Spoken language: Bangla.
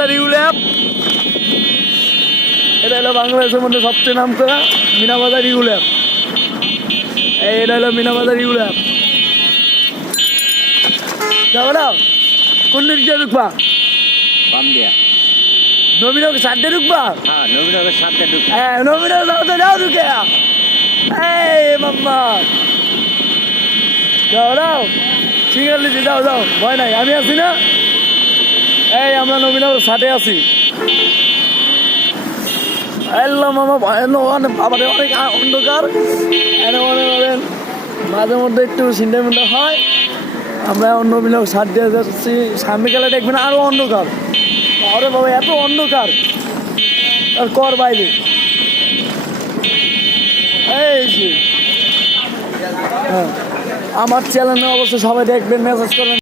Meena Bazaar you lab. এটা হলো বাংলাদেশের মধ্যে সবচেয়ে নাম করা মিনাবাজার ইউ ল্যাব। এটা হলো মিনাবাজার ইউ ল্যাব। যাবো না, কোন দিক দিয়ে ঢুকবা? বাম দিয়া। নবীনগর সাতটে ঢুকবা? হ্যাঁ, নবীনগর 7টা ঢুক। হ্যাঁ, নবীনগর সাতটে যাও ঢুকে। এই মাম্মা যাও যাও, সিঙ্গার লিচি যাও যাও, ভয় নাই, আমি আছি না। এই আমরা নবীনগর সাথে আছি। মামা ভয়ানক, অনেক বাবারে অনেক অন্ধকার। এনে মনে করেন মাঝে মধ্যে একটু চিন্তা মিন্তা হয়। আমরা নবীনগর সাত দিয়ে যাচ্ছি, সামনে গেলে দেখবেন আরো অন্ধকার। আরে বাবা এত অন্ধকার আর কর বাইরে। এই যে হ্যাঁ, আমার চ্যানেলে অবশ্যই সবাই দেখবেন, মেসেজ করবেন।